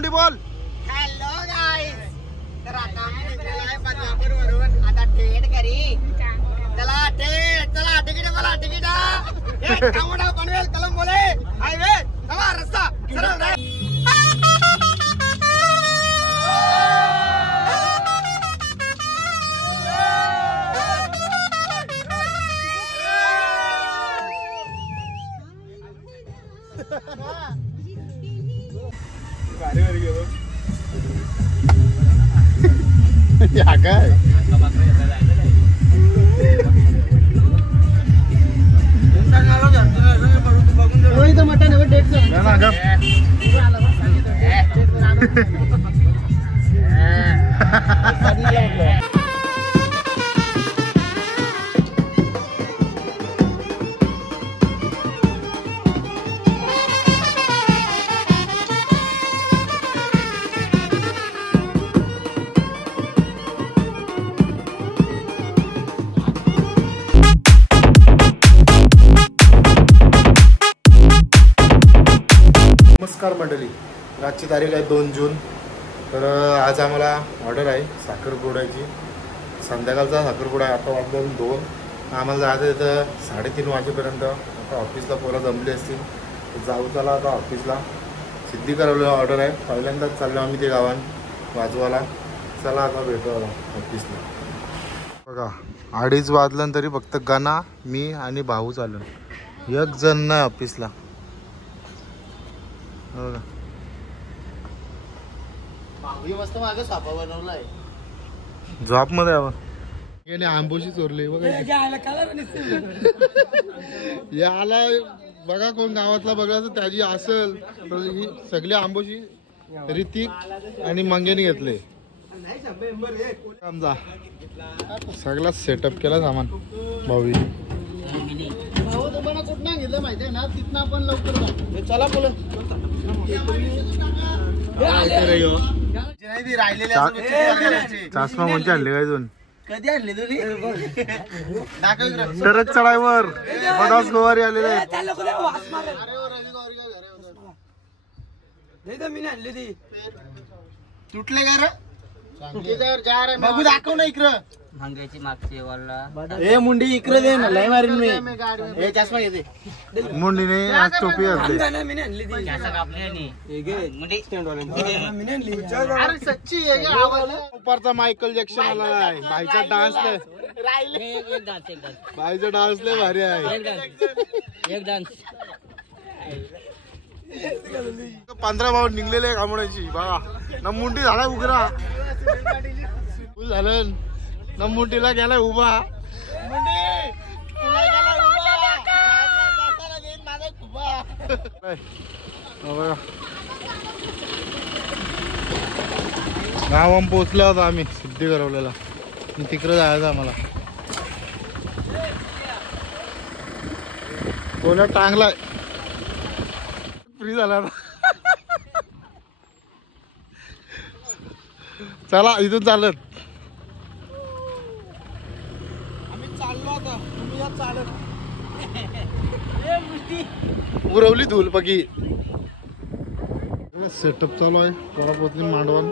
मुंडी बोल. हॅलो गाईस. तर आता आम्ही निघालो आहे बदलापूर वरून. आता थेट घरी. चला थेट. चला तिकीट मला तिकीट. एक कामोडा पनवेल कलंबोले हायवे. चला रस्ता सरळ रे. या काय मटन नमस्कार मंडळी. आजची तारीख आहे 2 जून. तर आज आम्हाला ऑर्डर आहे साखरपुड्याची. संध्याकाळचा साखरपुडा आहे. आता वाजले 2. आम्हाला जायचं आहे तर 3:30 वाजेपर्यंत. आता ऑफिसला पोरं जमले असतील तर जाऊ. चला आता ऑफिसला. सिद्धी करवलेला ऑर्डर आहे. पहिल्यांदाच चाललो आम्ही ते गावान वाजवाला. चला आता भेटू आता ऑफिसला. बघा 2:30 वाजलं तरी फक्त गाना मी आणि भाऊ चाललो. एक जण नाही ऑफिसला. मस्त मागे सापा बनवलाय. जॉब मध्ये आपण आंबोशी चोरले बघा. याला बघा कोण गावातला बघा त्याची असेल तर ही सगळी आंबोशी ऋतिक आणि मंगेने घेतले. समजा सगळा सेटअप केला सामान भाऊ. भाऊ तुम्हाला कुठं घेतलं माहिती आहे ना. तिथं आपण लवकर चला बोल. चष्मा कोणचे आणले काय दोन. कधी आणले तुम्ही. तरच चढाईवर 50 गोवारी आलेले आहेत. मी आणली ती तुटले का रे. बघू दाखव ना इकडं. मागची मागची वाला ए मुंडी इकडे दे ना. लय मारीन मी. हे चष्मा घेते. मुंडीने आज टोपी घातली. उपरचा मायकल जॅक्सन आला आहे. भाईचा डान्स भाईचा डान्स लय भारी आहे. एक डान्स 15 भाऊ निघलेले कामोड्याची. बघा ना मुंडी झाला उघरा. फुल झालं. नमुंडीला गेलाय उभा. गावात पोहोचलो होतो आम्ही सिद्धी करवलेला. तिकडे जायचं आम्हाला. कोणा टांगलाय फ्री झाला. चला इथून चालत. उरवली धूल पकी. सेटअप चालू आहे. कोल्हापूरची मांडवण.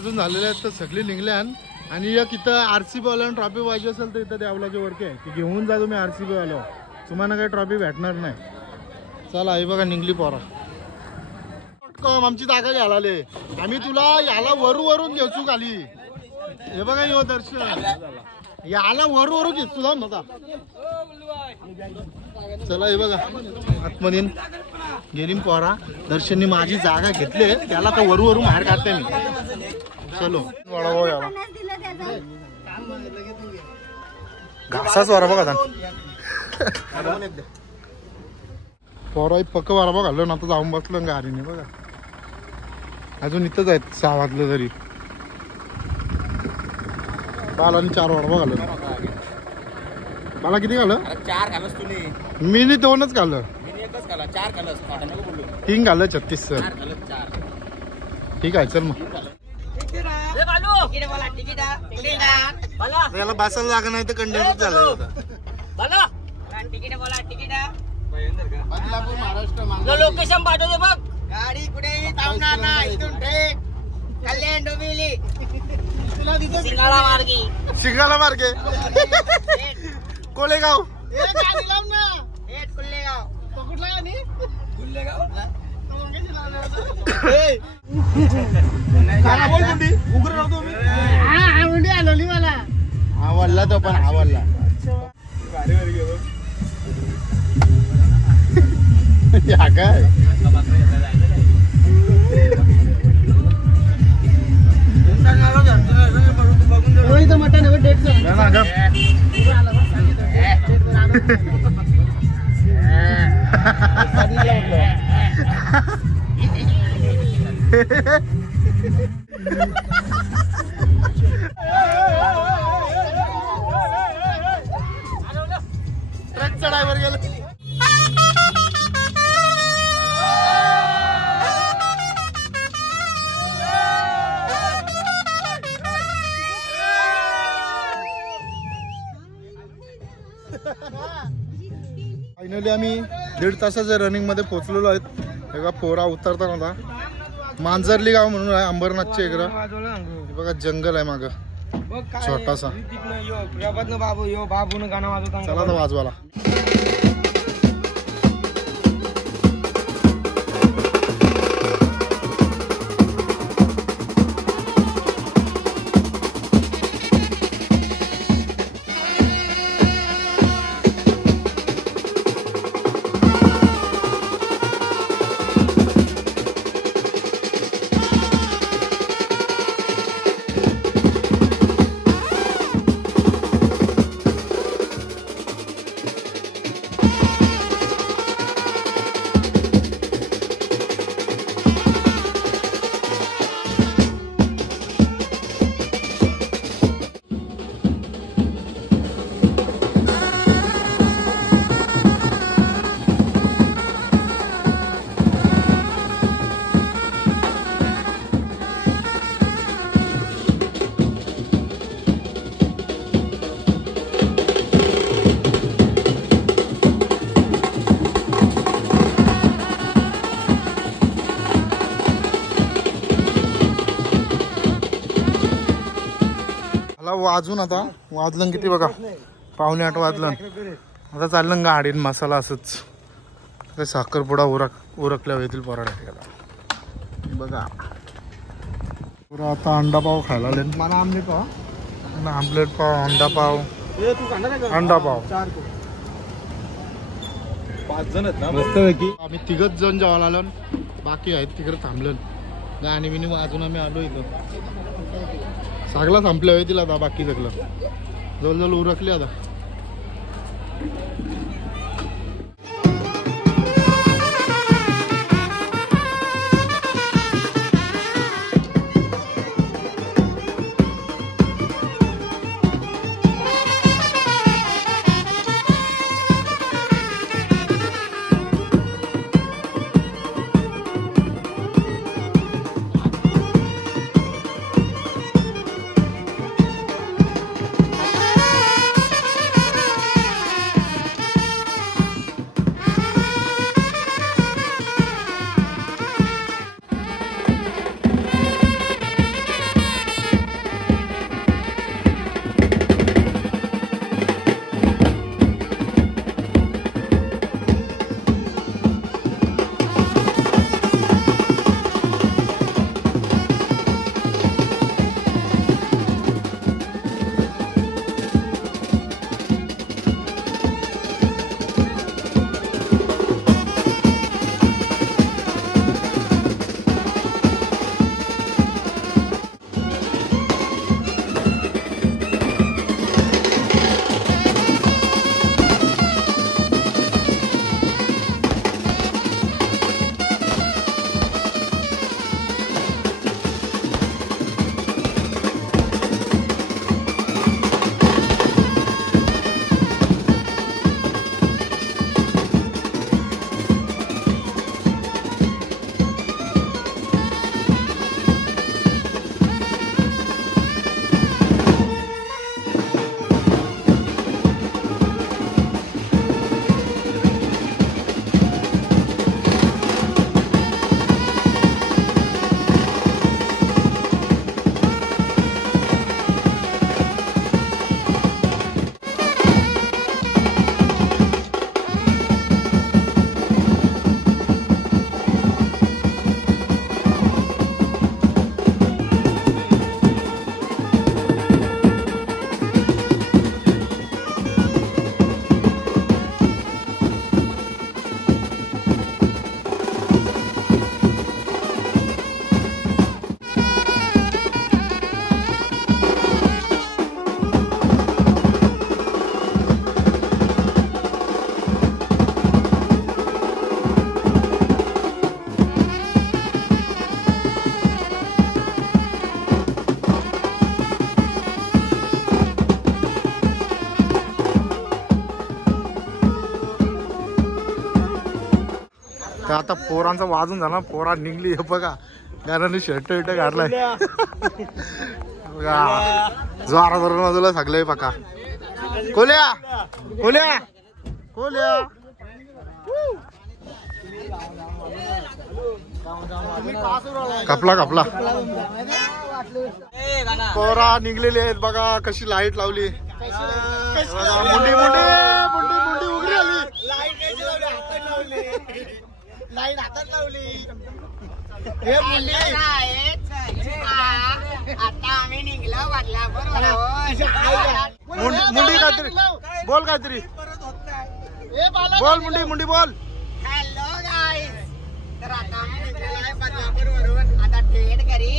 वाजून झालेले आहेत तर सगळी निघल्यान आणि एक इथं RCB वाल्यानं ट्रॉफी पाहिजे असेल तर इथं देवलाचे वरके आहे की घेऊन जा तुम्ही RCB वाल्यावर तुम्हाला काही ट्रॉफी भेटणार नाही. चला हे बघा निघली पोरा आमची जागा घ्यायला आम्ही तुला याला वरून घेऊ खाली. हे बघा यो दर्शन याला वरून घेत तुला नव्हता. चला हे बघा आतमध्ये गेली पोरा. दर्शनने माझी जागा घेतली त्याला तर वरून बाहेर काढते मी. चलो वडाभाऊ याला घासाच वडाभाऊ आता पोरा पक्क वडाभाऊ घाललो ना आता जाऊन बसलो गाडीने बघा. अजून इथंच आहेत 6 वाजलं तरी. बालानी 4 वडाभाऊ घाललो. मला किती खाल्लं? 4 खालस तुम्ही. मी 2च खाल्लं. मी एकच खाला 4 खालस. आता नको बोलू. 3 खाल्लं 36 सर. 4 खालस 4. ठीक आहे चल मग. ए बालू तिकीट बोला तिकीट बोला याला बसायला जागा नाही तर कंडेन्स झालं बोला तिकीट बोला तिकीट बदलापूर महाराष्ट्र लोकेशन पाठवते बघ. गाडी कुठेही थांबणार नाही. इथून थेट कल्याण डोंबिवली सिंगाळा मार्गी शिंगाला मार्गे कोलेगाव थेट कुल्लेगाव. तो कुठला आणि कुल्लेगाव आलोली मला आवडला तो पण आवडला. या काय मटन ट्रक चढायवर गेलं. फायनली आम्ही 1.5 तासाच्या रनिंग मध्ये पोहोचलेलो आहेत. बघा पोरा उतरता नव्हता. मांजरली गाव म्हणून आहे अंबरनाथच्या इकडं. बघा जंगल आहे माग छोटासा. चला तर वाजवाला. वाजून आता वाजलं किती बघा 7:45 वाजलं. आता चाललं गाडीन मसाला असंच काही साखरपुडा उरकल्या येतील पराठा बघा. पुरा आता अंडा पाव खायला आले. मला आमलेट पाव आमलेट पाव अंडा पाव अंडा पाव 5 जण आहेत ना मस्तपैकी. आम्ही 3 जण जेवायला आलो. बाकी आहेत तिकडे थांबलं गाणी बिनी वाजून आम्ही आलो इथं. सगळं संपलं होईल तिला आता. बाकी सगळं जवळ उरकले आता. तर आता पोरांचा वाजून झाला, पोरा निघली हे बघा, कारण शर्ट विट घातलाय बघा, जोरा धरून बाजूला सगळे बघा. कोल्या कोल्या कोल्या कपला कपला पोरा निघलेले आहेत बघा, कशी लाईट लावली बघा, मुंडी मुंडी मुंडी मुंडी उघडी आली. लाईट हातात लावली. आता आम्ही निघलो मुंडी काहीतरी बोल, काहीतरी बोल, मुंडी मुंडी बोल. हॅलो गाईस, तर आता आम्ही निघलेलो आहे बदलापूर वरून आता ट्रेड करी.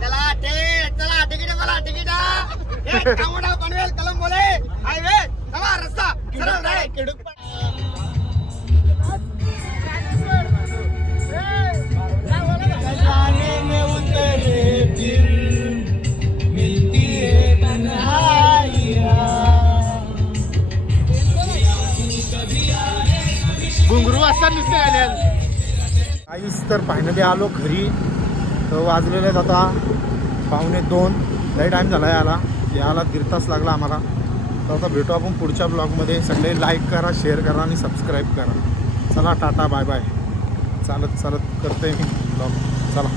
चला ट्रेड, चला तिकीट मला तिकीट. टमाटा पनवेल कलंबोले हायवे, चला रस्ता सरळ डायरेक्ट. घुंगरू असतात नुसते काहीच. तर फायनली आलो घरी. तर वाजलेले आहेत आता 1:45. लई टाईम झाला याला दीड तास लागला आम्हाला. तर आता भेटू आपण पुढच्या ब्लॉगमध्ये. सगळे लाईक करा, शेअर करा आणि सबस्क्राईब करा. चला टाटा बाय बाय. चालत करते मी ब्लॉग. चला.